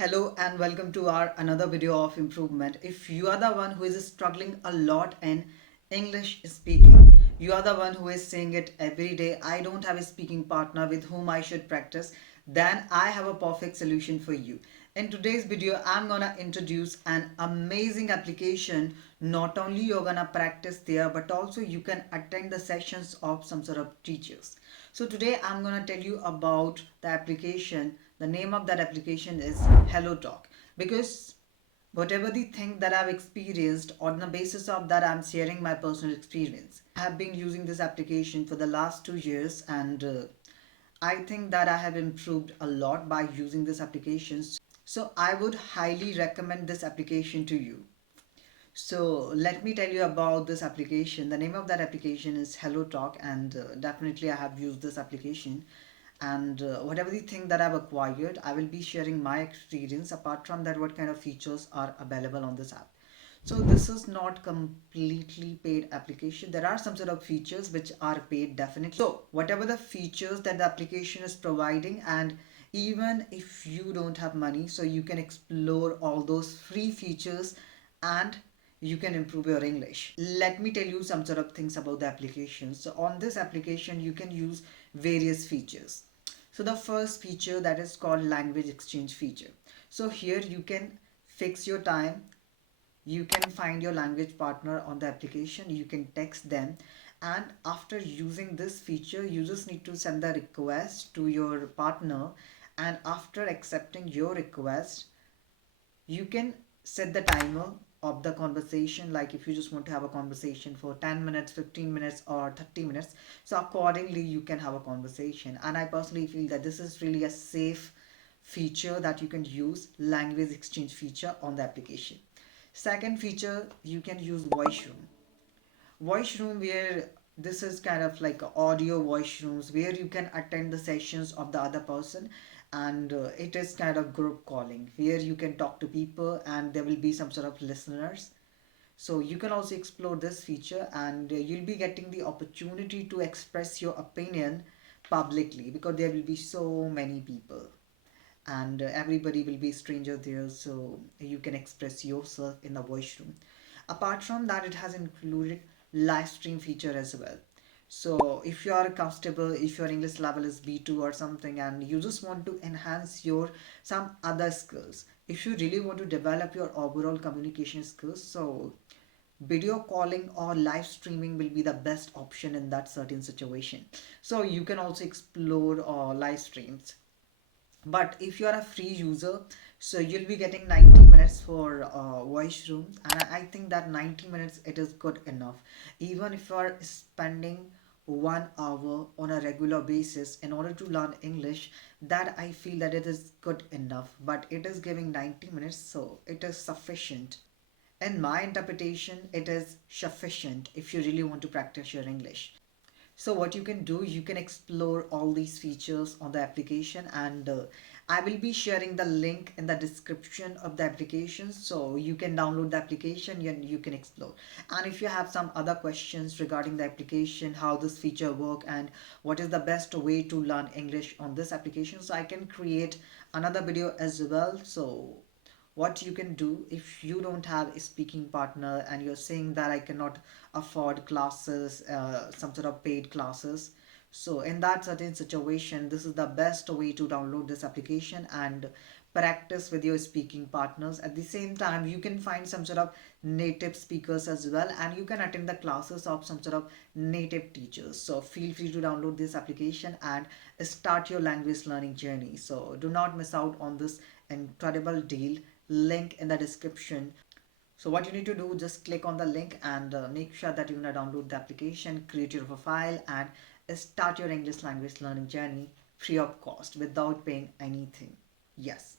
Hello and welcome to our another video of improvement. If you are the one who is struggling a lot in English speaking, you are the one who is saying it every day, I don't have a speaking partner with whom I should practice, then I have a perfect solution for you. In today's video, I'm gonna introduce an amazing application. Not only you're gonna practice there, but also you can attend the sessions of some sort of teachers. So today I'm gonna tell you about the application. The name of that application is HelloTalk, because whatever the thing that I've experienced, on the basis of that I'm sharing my personal experience. I have been using this application for the last 2 years, and I think that I have improved a lot by using this application. So I would highly recommend this application to you. So let me tell you about this application. The name of that application is HelloTalk, and definitely I have used this application. And whatever the thing that I've acquired, I will be sharing my experience. Apart from that, what kind of features are available on this app. So this is not completely paid application. There are some sort of features which are paid definitely. So whatever the features that the application is providing, and even if you don't have money, so you can explore all those free features and you can improve your English. Let me tell you some sort of things about the application. So on this application, you can use various features. So the first feature, that is called language exchange feature. So here you can fix your time, you can find your language partner on the application, you can text them, and after using this feature you just need to send the request to your partner, and after accepting your request you can set the timer of the conversation. Like if you just want to have a conversation for 10 minutes, 15 minutes or 30 minutes, so accordingly you can have a conversation. And I personally feel that this is really a safe feature that you can use, language exchange feature on the application. Second feature, you can use voice room, where this is kind of like audio voice rooms where you can attend the sessions of the other person, and it is kind of group calling where you can talk to people and there will be some sort of listeners. So you can also explore this feature, and you'll be getting the opportunity to express your opinion publicly, because there will be so many people, and everybody will be stranger there, so you can express yourself in the voice room. Apart from that, it has included live stream feature as well. So if you are comfortable, if your English level is B2 or something, and you just want to enhance your some other skills, if you really want to develop your overall communication skills, so video calling or live streaming will be the best option in that certain situation. So you can also explore live streams. But if you are a free user, so you'll be getting 90 minutes for voice room, and I think that 90 minutes it is good enough. Even if you are spending 1 hour on a regular basis in order to learn English, that I feel that it is good enough. But it is giving 90 minutes, so it is sufficient. In my interpretation, it is sufficient if you really want to practice your English. So what you can do, you can explore all these features on the application, and I will be sharing the link in the description of the application, so you can download the application and you can explore. And if you have some other questions regarding the application, how this feature work and what is the best way to learn English on this application, so I can create another video as well. So what you can do, if you don't have a speaking partner and you're saying that I cannot afford classes, some sort of paid classes, so in that certain situation, this is the best way to download this application and practice with your speaking partners. At the same time, you can find some sort of native speakers as well, and you can attend the classes of some sort of native teachers. So feel free to download this application and start your language learning journey. So do not miss out on this incredible deal. Link in the description. So what you need to do, just click on the link and make sure that you're gonna download the application, create your profile, and start your English language learning journey free of cost without paying anything. Yes.